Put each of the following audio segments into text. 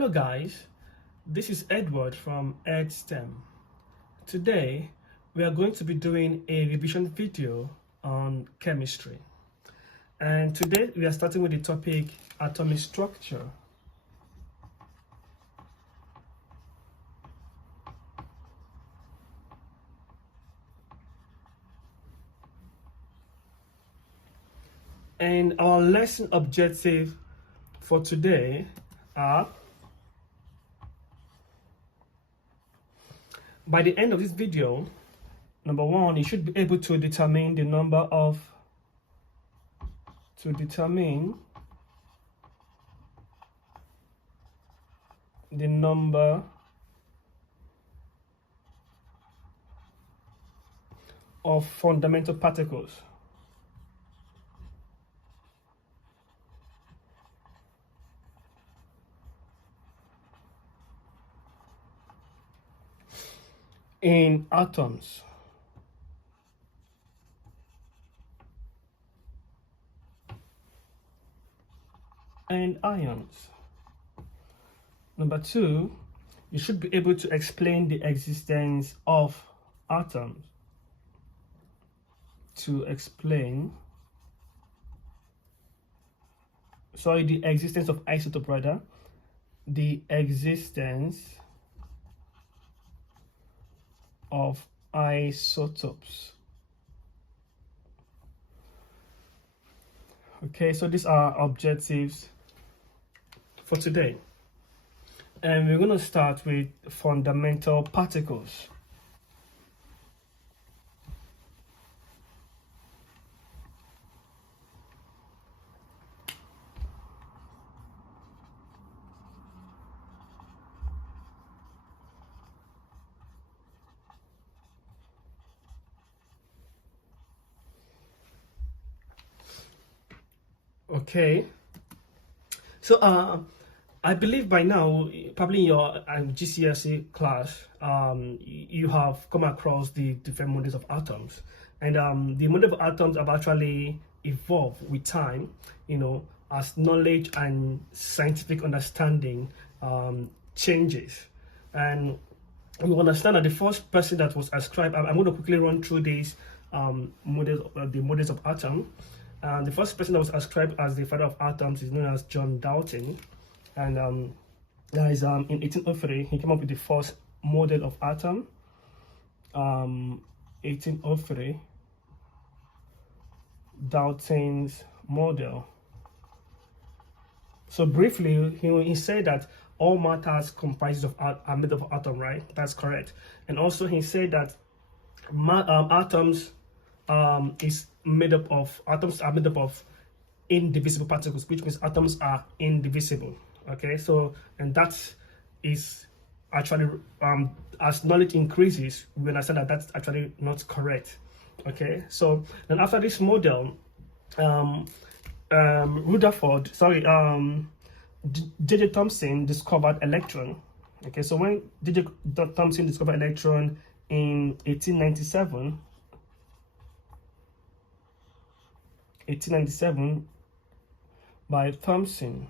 Hello guys, this is Edward from Edexcel. Today we are going to be doing a revision video on chemistry, and today we are starting with the topic atomic structure. And our lesson objective for today are: by the end of this video, number one, you should be able to determine the number of fundamental particles. In atoms. And ions. Number two, you should be able to explain the existence of atoms. The existence of isotope, rather. The existence of isotopes. Okay, so these are objectives for today, and we're going to start with fundamental particles. Okay, so I believe by now, probably in your GCSE class, you have come across the different models of atoms, and the model of atoms have actually evolved with time, as knowledge and scientific understanding changes. And we understand that the first person that was ascribed, I'm going to quickly run through these the models of atoms. The first person that was ascribed as the father of atoms is known as John Dalton, and that is in 1803 he came up with the first model of atom. 1803, Dalton's model. So briefly, he said that all matters comprises of are made of atom, right? That's correct. And also he said that atoms are made up of indivisible particles, which means atoms are indivisible. Okay, so, and that is actually as knowledge increases, we understand that that's actually not correct. Okay, so then after this model, J.J. Thomson discovered electron. Okay, so when J.J. Thomson discovered electron in 1897, by Thomson,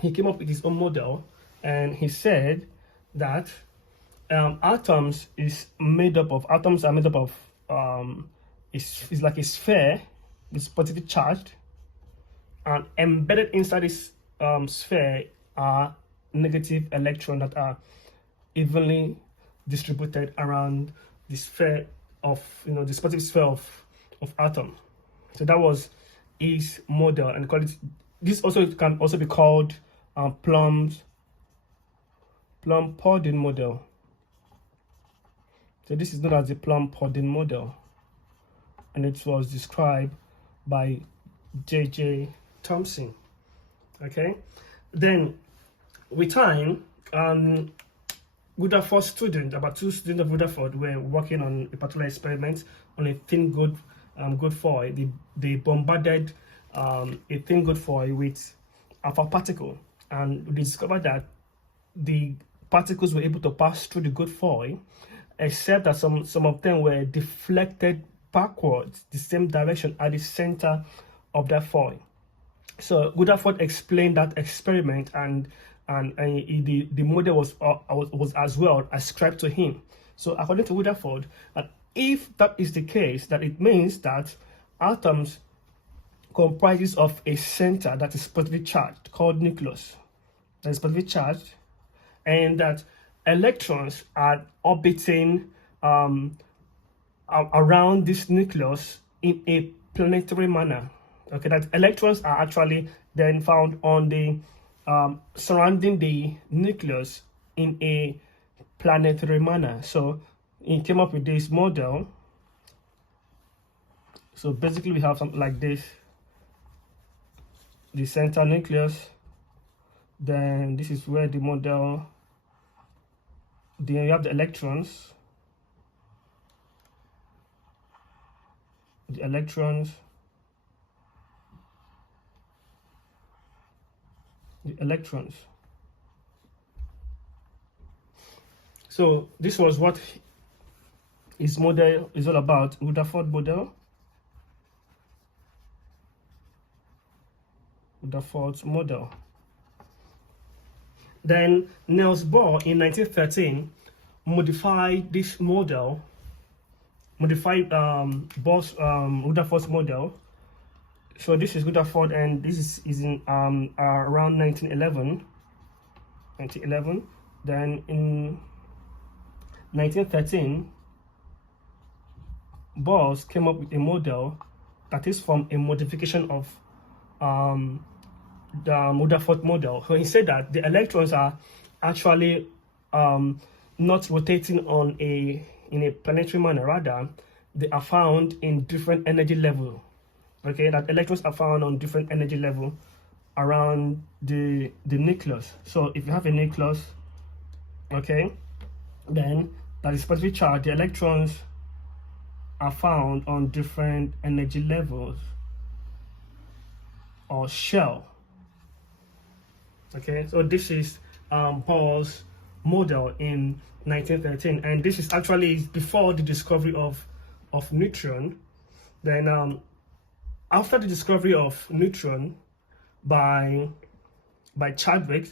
he came up with his own model, and he said that atoms are made up of it's like a sphere. It's positively charged, and embedded inside this sphere are negative electrons that are evenly distributed around the sphere of this positive sphere of atom. So that was his model, and this can also be called Plum-Pudding model. So this is known as the Plum-Pudding model, and it was described by J.J. Thomson. Okay, then with time, Rutherford about two students of Rutherford were working on a particular experiment on a thin good foil. They bombarded a thin good foil with alpha particle, and they discovered that the particles were able to pass through the good foil, except that some of them were deflected backwards the same direction at the center of that foil. So Rutherford explained that experiment, and the model was as well ascribed to him. So according to Rutherford, if that is the case, that it means that atoms comprises of a center that is positively charged called nucleus, that is positively charged, and that electrons are orbiting around this nucleus in a planetary manner. Okay, that electrons are actually then found on the surrounding the nucleus in a planetary manner. So he came up with this model. So basically we have something like this: the center nucleus, then this is where the model, then you have the electrons, the electrons, the electrons. So this was what his model is all about, Rutherford model. Rutherford's model. Then Niels Bohr in 1913 modified this model, modified Rutherford's model. So this is Rutherford, and this is in around 1911. Then in 1913, Bohr came up with a model that is from a modification of the Rutherford model. So he said that the electrons are actually not rotating on in a planetary manner, rather they are found in different energy level. Okay, that electrons are found on different energy level around the nucleus. So if you have a nucleus, okay, then that is positively charged, the electrons are found on different energy levels or shell. Okay, so this is Bohr's model in 1913, and this is actually before the discovery of neutron. Then after the discovery of neutron by Chadwick,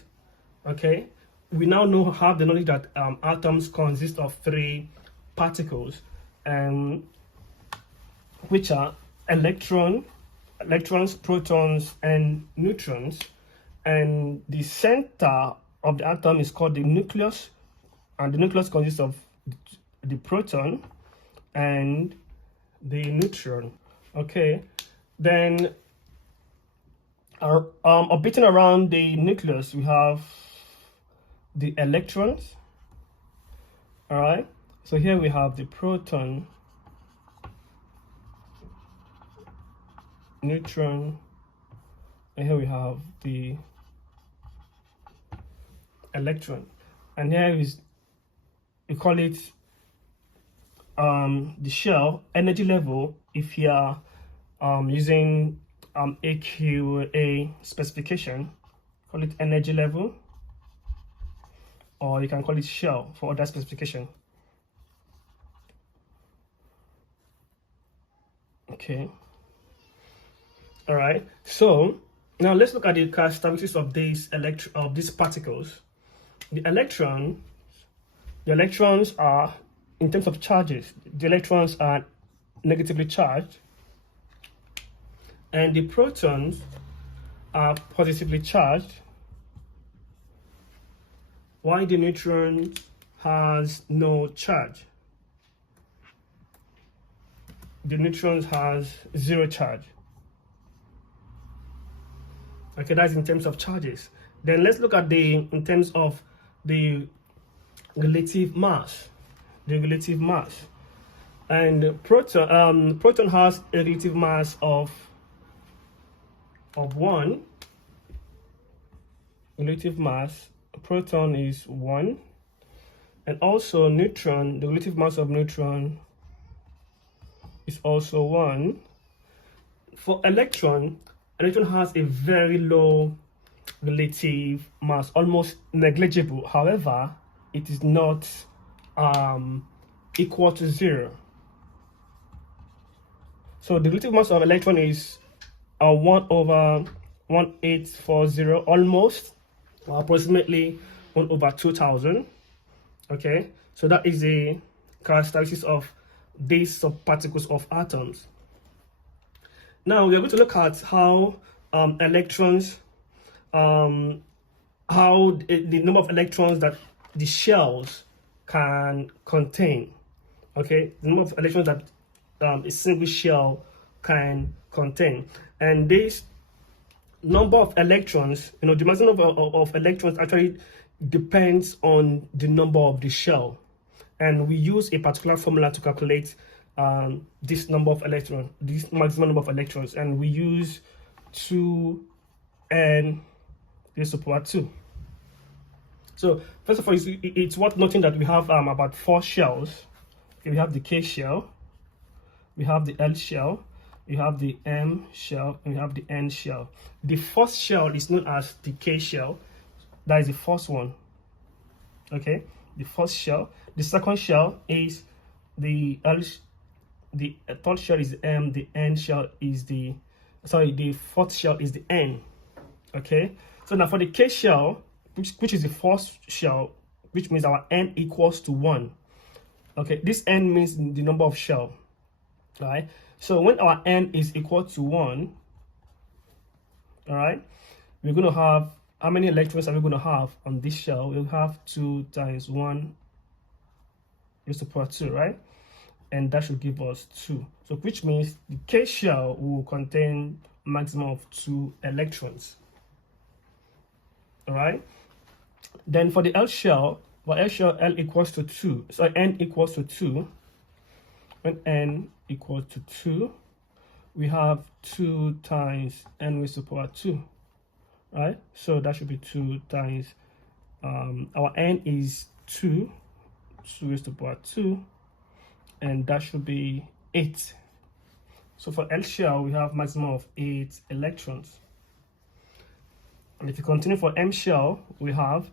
okay, we now have the knowledge that atoms consist of three particles, which are electrons, protons, and neutrons. And the center of the atom is called the nucleus, and the nucleus consists of the proton and the neutron. Okay, then orbiting around the nucleus we have the electrons. All right, so here we have the proton, neutron, and here we have the electron. And here we call it the shell energy level. If you are using AQA specification, call it energy level, or you can call it shell for other specification. Okay, all right, so now let's look at the characteristics of these particles. The electrons are, in terms of charges, the electrons are negatively charged, and the protons are positively charged, while the neutron has no charge. The neutron has zero charge. Okay, that's in terms of charges. Then let's look at in terms of the relative mass. And proton has a relative mass of 1. Relative mass proton is 1, and also neutron, the relative mass of neutron is also 1. For electron has a very low relative mass, almost negligible. However, it is not equal to 0. So the relative mass of electron is 1 over 1840, almost, or approximately 1 over 2000. Okay, so that is the characteristics of these subparticles of atoms. Now we are going to look at how electrons, how the number of electrons that the shells can contain. Okay, the number of electrons that a single shell can contain, and this number of electrons, the maximum number of electrons actually depends on the number of the shell, and we use a particular formula to calculate this number of electrons, this maximum number of electrons, and we use 2n raised to the power 2. So first of all, it's worth noting that we have about 4 shells. Okay, we have the K shell, we have the L shell, we have the M shell, and we have the N shell. The first shell is known as the K shell. That is the first one. Okay, the first shell. The second shell is the L. The third shell is the M. The N shell is the fourth shell is the N. Okay, so now for the K shell, which is the first shell, which means our N equals to 1. Okay, this N means the number of shell. Right, so when our N is equal to 1, all right, we're going to have, how many electrons are we going to have on this shell? We'll have 2 times 1 raised to the power 2, right? And that should give us 2. So which means the K shell will contain maximum of 2 electrons. All right. Then for the L shell, L equals to 2. So N equals to 2. When N equals to 2, we have 2 times N raised to the power 2. Right? So that should be 2 times, our N is 2 raised to the power 2, and that should be 8. So for L shell, we have maximum of 8 electrons. And if you continue for M shell, we have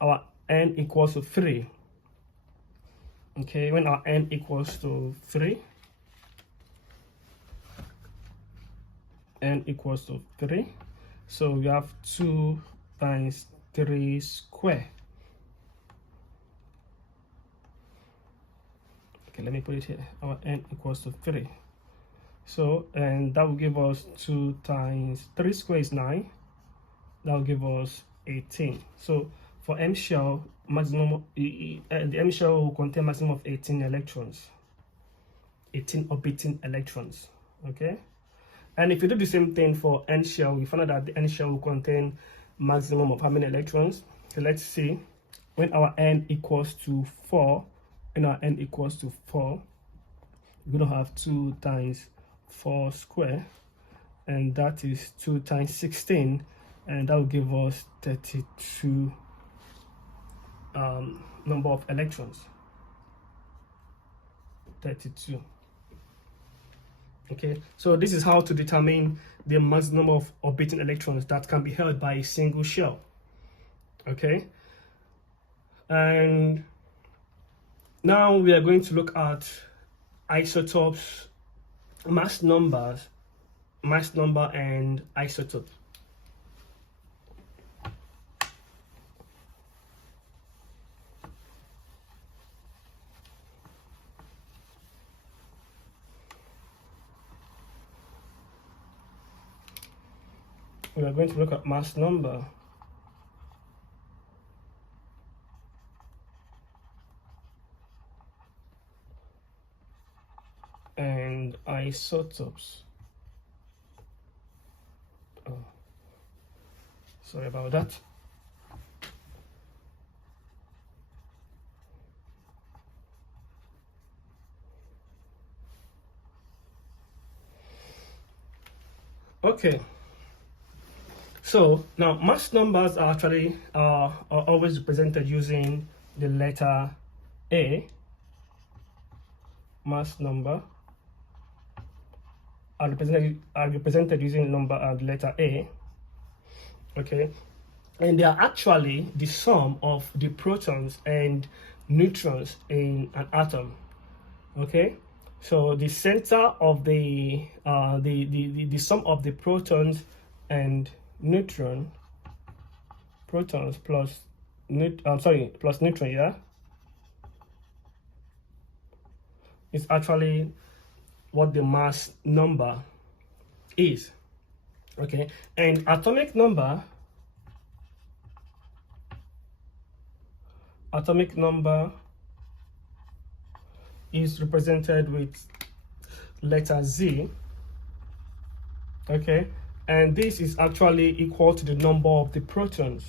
our N equals to 3. Okay, when our N equals to 3, N equals to 3, so we have 2 times 3 square. Okay, let me put it here. Our N equals to 3. So, and that will give us 2 times 3 square is 9. That will give us 18. So for M shell, maximum, the M shell will contain maximum of 18 electrons, 18 orbiting electrons. Okay, and if you do the same thing for N shell, we find out that the N shell will contain maximum of how many electrons? So let's see, when our N equals to 4, and our N equals to 4, we're going to have 2 times 4 square, and that is 2 times 16, and that will give us 32 number of electrons. 32. Okay, so this is how to determine the maximum number of orbiting electrons that can be held by a single shell. Okay, and now we are going to look at isotopes, mass number and isotopes. We are going to look at mass number. And isotopes. Oh, sorry about that. Okay. So now mass numbers are actually are always represented using the letter A. Mass number are represented using the letter A. Okay, and they are actually the sum of the protons and neutrons in an atom. Okay, so the center of the sum of the protons and neutron, protons plus plus neutron, yeah, is actually what the mass number is. Okay, and atomic number is represented with letter Z. Okay, and this is actually equal to the number of the protons.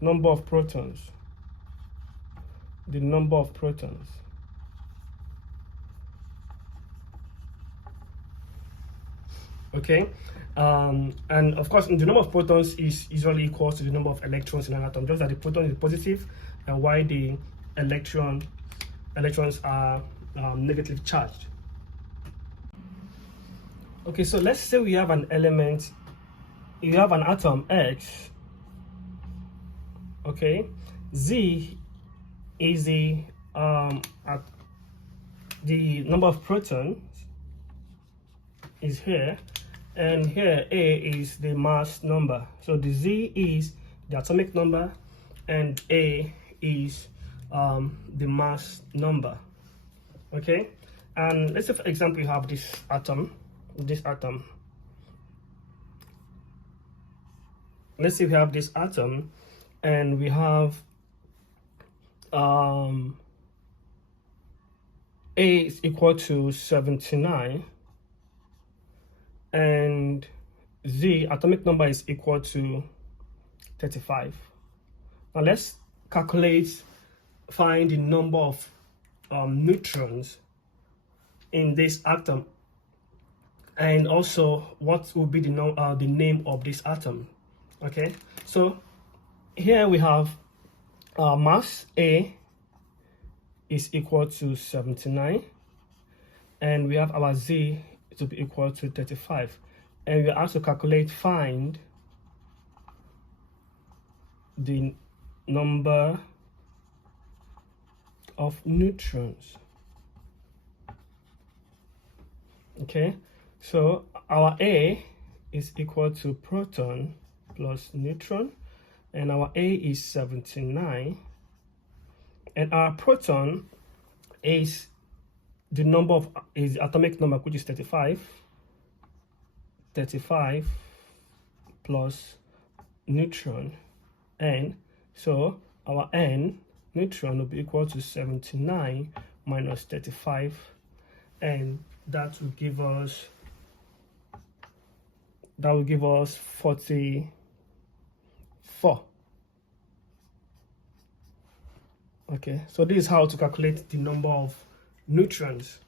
The number of protons. Okay, and of course, the number of protons is usually equal to the number of electrons in an atom. Just that the proton is positive, and why the electrons are negative charged. Okay, so let's say we have an element, you have an atom X. Okay, Z is the number of protons is here, and here A is the mass number. So the Z is the atomic number, and A is the mass number. Okay, and let's say for example you have this atom. Let's say we have this atom, and we have A is equal to 79, and Z atomic number is equal to 35. Now let's find the number of neutrons in this atom, and also what will be the name of this atom. Okay, so here we have mass A is equal to 79, and we have our Z to be equal to 35, and we also find the number of neutrons. Okay, so our A is equal to proton plus neutron, and our A is 79, and our proton is the atomic number, which is 35 plus neutron, and so our N neutron will be equal to 79 minus 35, and that will give us 44. Okay, so this is how to calculate the number of neutrons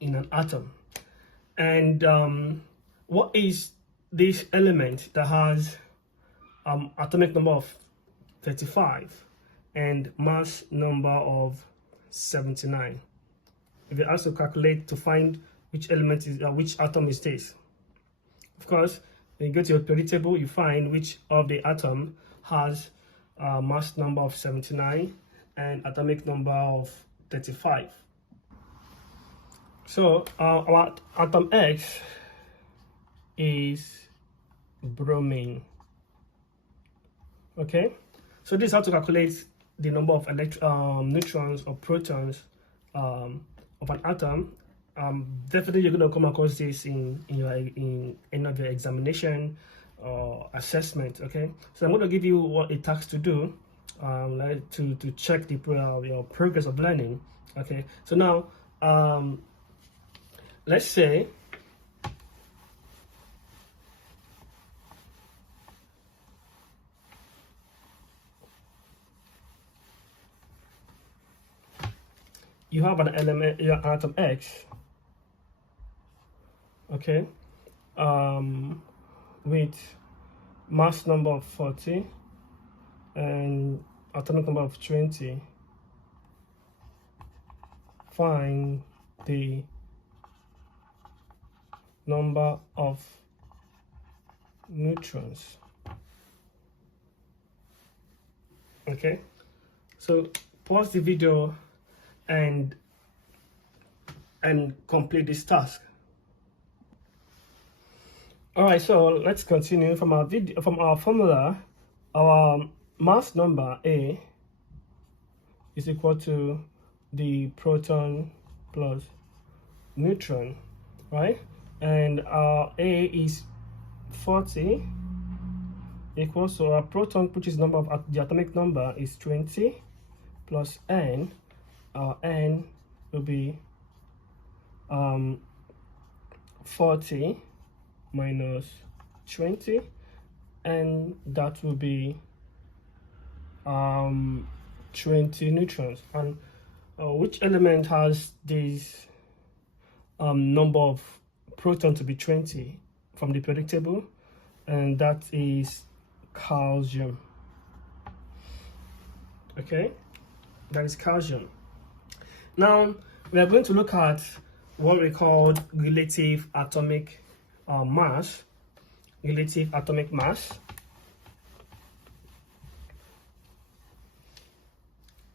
in an atom. And what is this element that has atomic number of 35 and mass number of 79? If you also calculate to find which element is which atom is this, of course, when you go to your periodic table, you find which of the atom has mass number of 79 and atomic number of 35. So our atom X is bromine. Okay, so this is how to calculate the number of neutrons or protons of an atom. Definitely you're going to come across this in any of your examination or assessment. Okay, so I'm going to give you what it takes to do to check your progress of learning. Okay, so now let's say you have an element, your atom X, okay, with mass number of 40 and atomic number of 20. Find the number of neutrons. Okay, so pause the video and complete this task. All right, so let's continue from our formula. Our mass number A is equal to the proton plus neutron, right? And our A is 40 equals, so our proton, which is number of the atomic number, is 20 plus n. Our n will be 40 minus 20, and that will be 20 neutrons. And which element has this number of proton to be 20 from the periodic table? And that is calcium. Okay, that is calcium. Now we are going to look at what we call relative atomic mass. Relative atomic mass.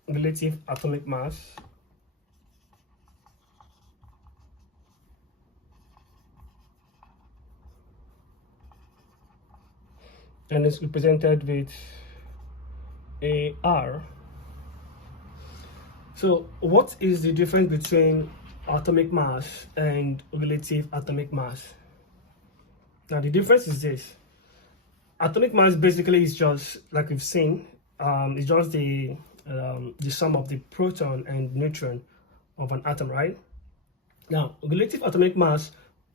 Relative atomic mass. And it's represented with AR. So what is the difference between atomic mass and relative atomic mass? Now the difference is this. Atomic mass basically is just, like we've seen, it's just the sum of the proton and neutron of an atom, right? Now relative atomic mass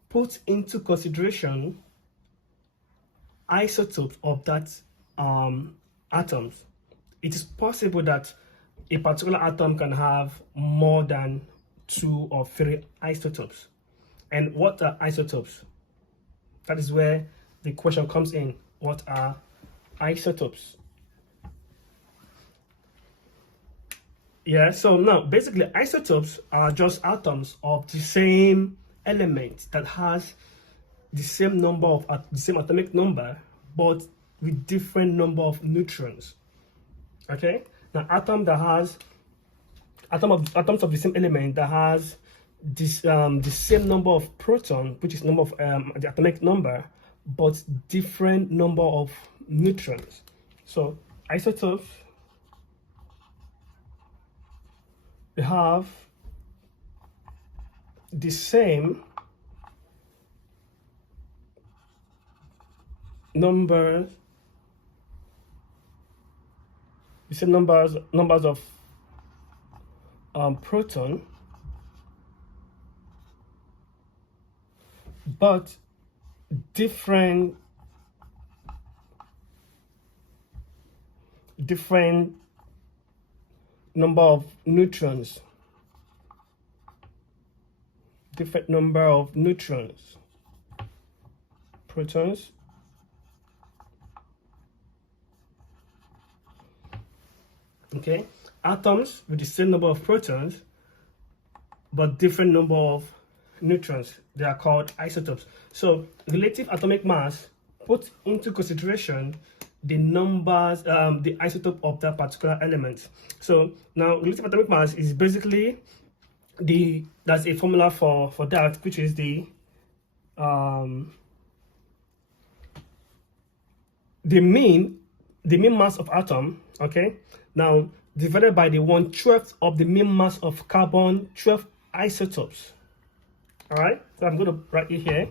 puts into consideration isotopes of that atoms. It is possible that a particular atom can have more than 2 or 3 isotopes. And what are isotopes? That is where the question comes in. What are isotopes? Yeah, so now basically isotopes are just atoms of the same element that has the same number of the same atomic number, but with different number of neutrons. Okay, now atoms of the same element that has this the same number of proton, which is number of the atomic number, but different number of neutrons. So isotopes, they have the same numbers of proton, but different number of neutrons. Different number of neutrons. Protons. Okay, atoms with the same number of protons but different number of neutrons, they are called isotopes. So relative atomic mass puts into consideration the numbers, the isotope of that particular element. So now relative atomic mass is basically that's a formula for that, which is the mean mass of atom, okay, now divided by the 1/12 of the mean mass of carbon 12 isotopes. All right, so I'm going to write it here.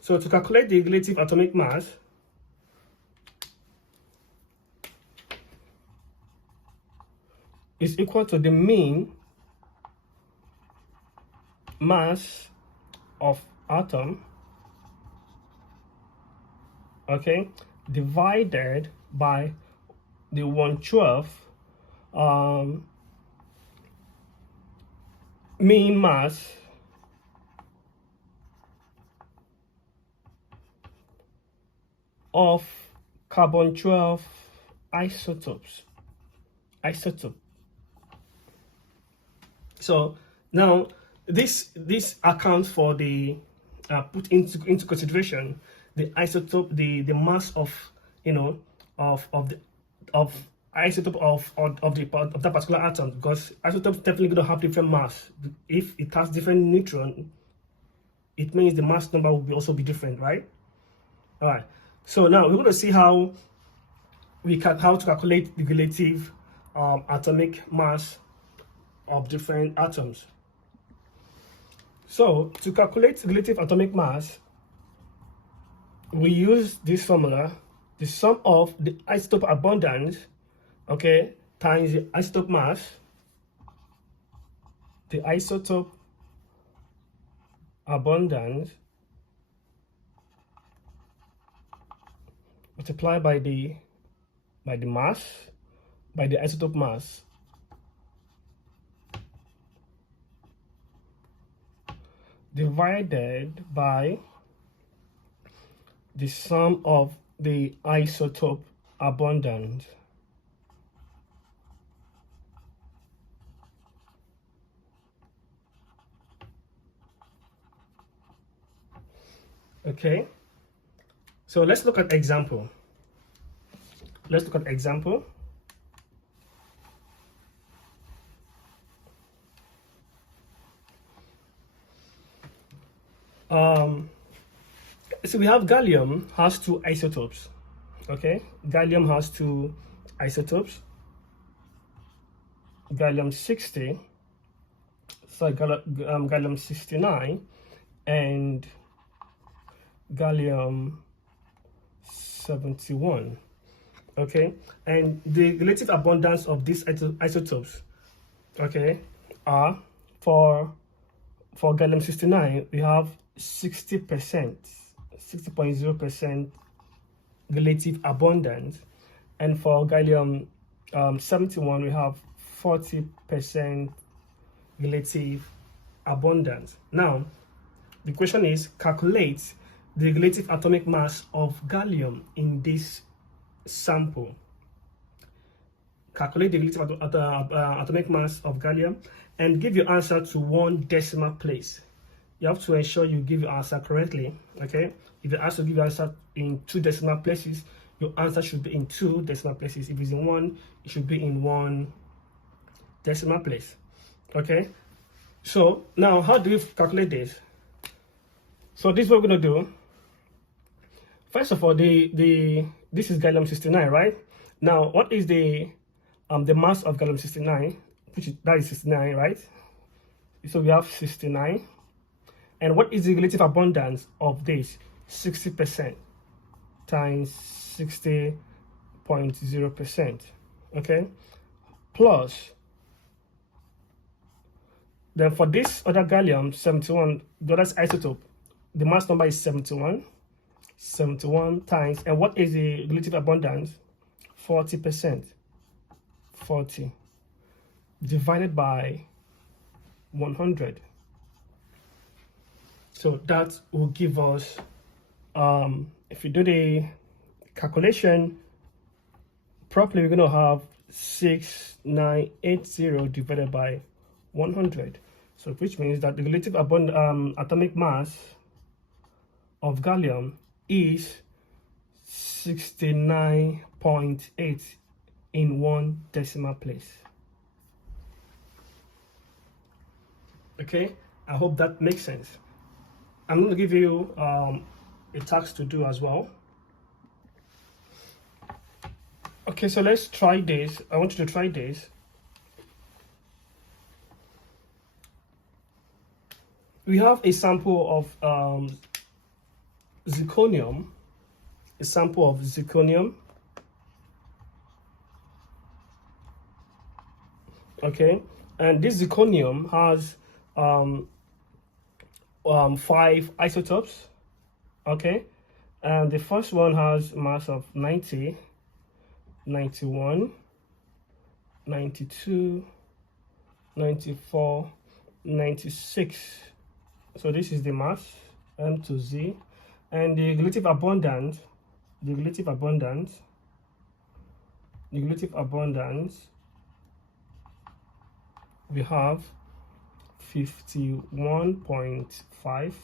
So to calculate the relative atomic mass, is equal to the mean mass of atom, okay, divided by the 1/12 mean mass of carbon 12 isotope. So now this accounts for the put into consideration the isotope, the mass of of isotope of that particular atom, because isotopes definitely going to have different mass. If it has different neutron, it means the mass number will also be different, right? All right. So now we're going to see how to calculate the relative atomic mass of different atoms. So to calculate relative atomic mass, we use this formula: the sum of the isotope abundance, okay, times the isotope mass. The isotope abundance multiplied by the mass, by the isotope mass, divided by the sum of the isotope abundance. Okay, so let's look at example. Let's look at example. So we have gallium has two isotopes. Okay, gallium has two isotopes. Gallium 60, so gallium 69, and gallium 71. Okay, and the relative abundance of these isotopes, okay, are for gallium 69 we have 60%, 60.0% relative abundance, and for gallium 71 we have 40% relative abundance. Now the question is, calculate the relative atomic mass of gallium in this sample. Calculate the relative atomic mass of gallium and give your answer to 1 decimal place. You have to ensure you give your answer correctly. Okay, if you ask to give your answer in 2 decimal places, your answer should be in 2 decimal places. If it's in 1, it should be in 1 decimal place. Okay, so now how do we calculate this? So this is what we're going to do. First of all, this is gallium 69, right? Now, what is the mass of gallium 69? That is 69, right? So we have 69. And what is the relative abundance of this? 60% times 60.0%. Okay? Plus, then for this other gallium 71, the other isotope, the mass number is 71. 71 times, and what is the relative abundance? 40%. 40 divided by 100. So that will give us, if you do the calculation properly, we're going to have 6980 divided by 100. So which means that the relative atomic mass of gallium is 69.8 in 1 decimal place. Okay, I hope that makes sense. I'm going to give you a task to do as well. Okay, so let's try this. I want you to try this. We have a sample of zirconium, a sample of zirconium. Okay, and this zirconium has 5 isotopes. Okay, and the first one has mass of 90, 91, 92, 94, 96. So this is the mass, M to Z, and the relative abundance, we have 51.5,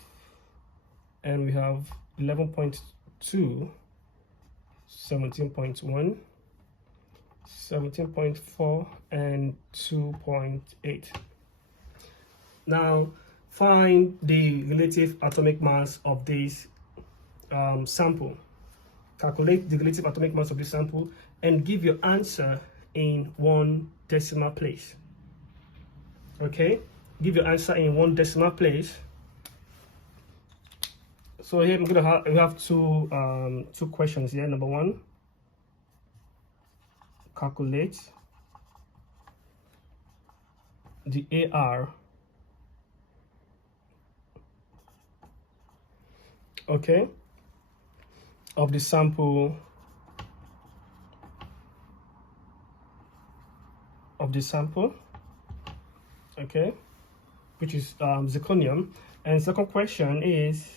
and we have 11.2, 17.1, 17.4 and 2.8. Now find the relative atomic mass of this sample. Calculate the relative atomic mass of this sample and give your answer in 1 decimal place. Okay, give your answer in 1 decimal place. So here we have two questions here. Number 1, calculate the AR, okay, of the sample okay, which is zirconium. And second question is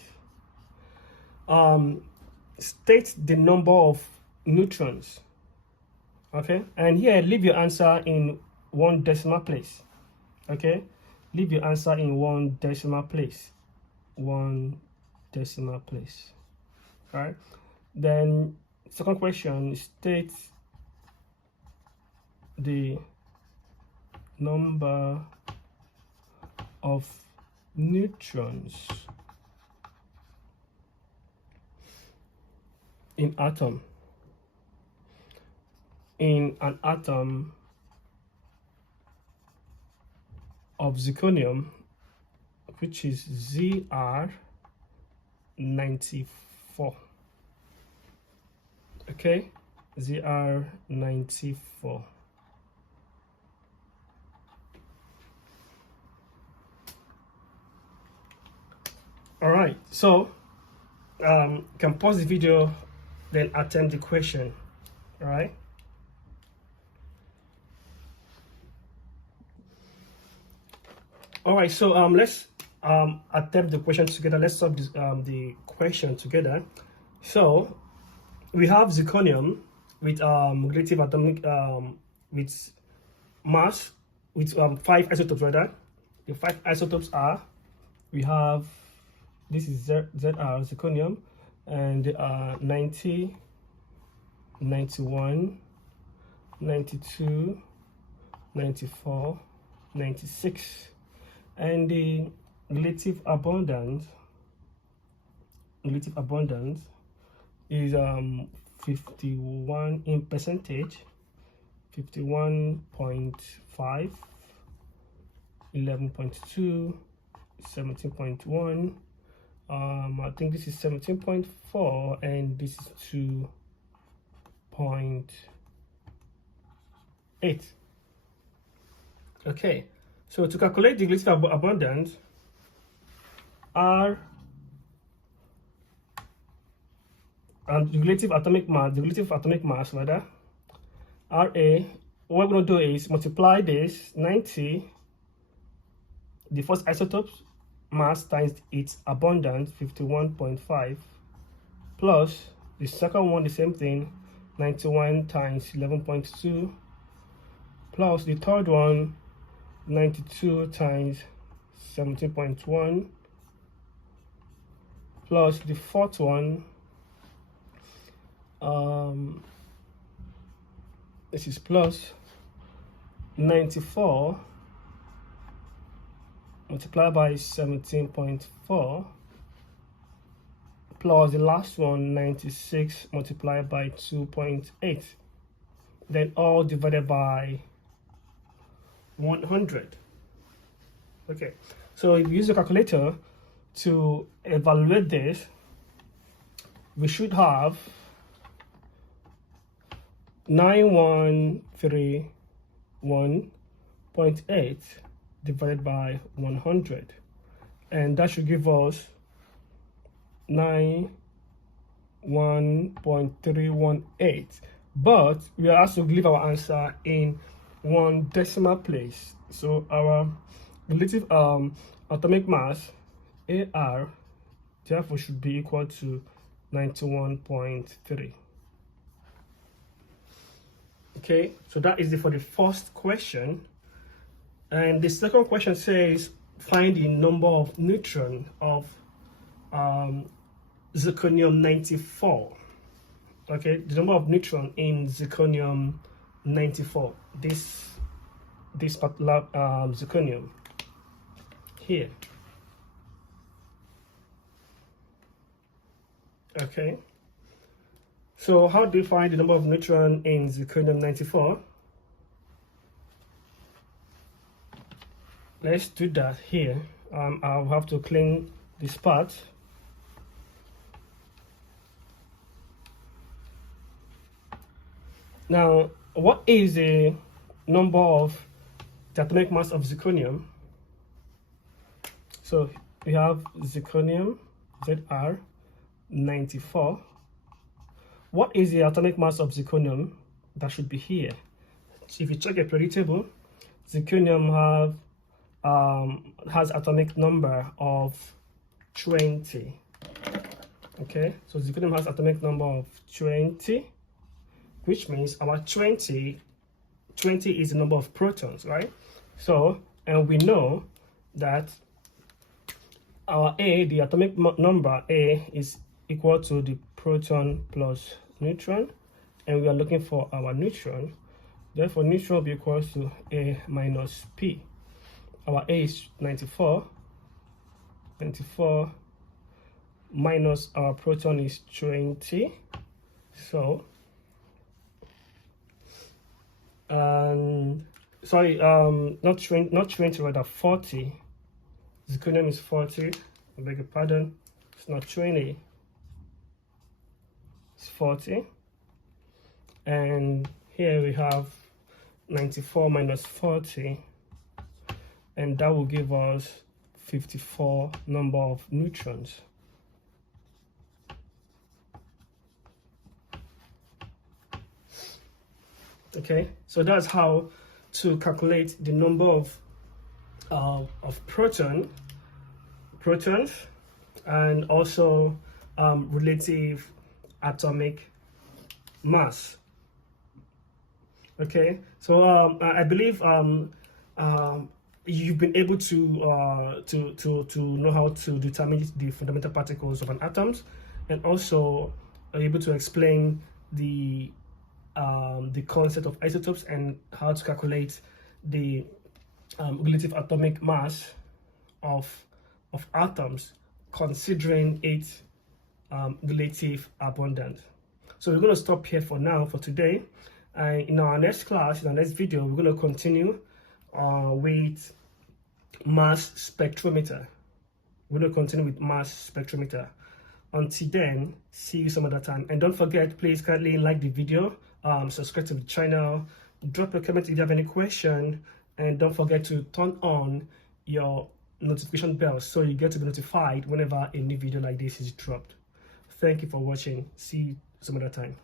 state the number of neutrons. Okay, and here leave your answer in 1 decimal place. Okay, leave your answer in 1 decimal place. 1 decimal place. All right, then second question, state the number of neutrons in an atom of zirconium, which is ZR94. Okay, ZR94. All right, so you can pause the video, then attempt the question. All right. All right, so let's attempt the question together. Let's solve this, the question together. So we have zirconium with relative atomic with mass with 5 isotopes rather. The 5 isotopes are, we have, this is ZR zirconium, and they are 90, 91, 92, 94, 96. And the relative abundance is 51 in percentage, 51.5, 11.2, 17.1. I think this is 17.4, and this is 2.8. Okay, so to calculate the relative abundance, R and the relative atomic mass rather, RA, what we're going to do is multiply this 90, the first isotope's mass times its abundance, 51.5, plus the second one, the same thing, 91 times 11.2, plus the third one, 92 times 17.1, plus the fourth one, this is plus 94 multiplied by 17.4, plus the last one, 96 multiplied by 2.8, then all divided by 100. Okay, so if you use a calculator to evaluate this, we should have 9131.8 divided by 100, and that should give us 91.318. But we are asked to leave our answer in 1 decimal place, so our relative atomic mass AR therefore should be equal to 91.3. Okay, so that is it for the first question. And the second question says find the number of neutrons of zirconium 94. Okay, the number of neutrons in zirconium 94. This particular zirconium here. Okay. So how do you find the number of neutron in zirconium 94? Let's do that here. I'll have to clean this part. Now, what is the number of the atomic mass of zirconium? So we have zirconium, Zr, 94. What is the atomic mass of zirconium? That should be here. So if you check a periodic table, zirconium has atomic number of 20. Okay, so zirconium has atomic number of 20, which means our 20 is the number of protons, right? So, and we know that our A, the atomic number A, is equal to the proton plus neutron, and we are looking for our neutron. Therefore, neutron will be equal to A minus P. Our A is 94 minus our proton is 20. So, sorry, not 20, rather 40. Zirconium is 40. I beg your pardon. It's not 20. It's 40. And here we have 94 minus 40. And that will give us 54 number of neutrons. Okay, so that's how to calculate the number of protons and also relative atomic mass. Okay, so I believe you've been able to know how to determine the fundamental particles of an atom, and also are able to explain the concept of isotopes and how to calculate the relative atomic mass of atoms, considering its relative abundance. So we're going to stop here for now for today. In our next class, in our next video, we're going to continue with mass spectrometer. We're going to continue with mass spectrometer. Until then, see you some other time. And don't forget, please kindly like the video, subscribe to the channel, drop a comment if you have any question, and don't forget to turn on your notification bell so you get to be notified whenever a new video like this is dropped. Thank you for watching. See you some other time.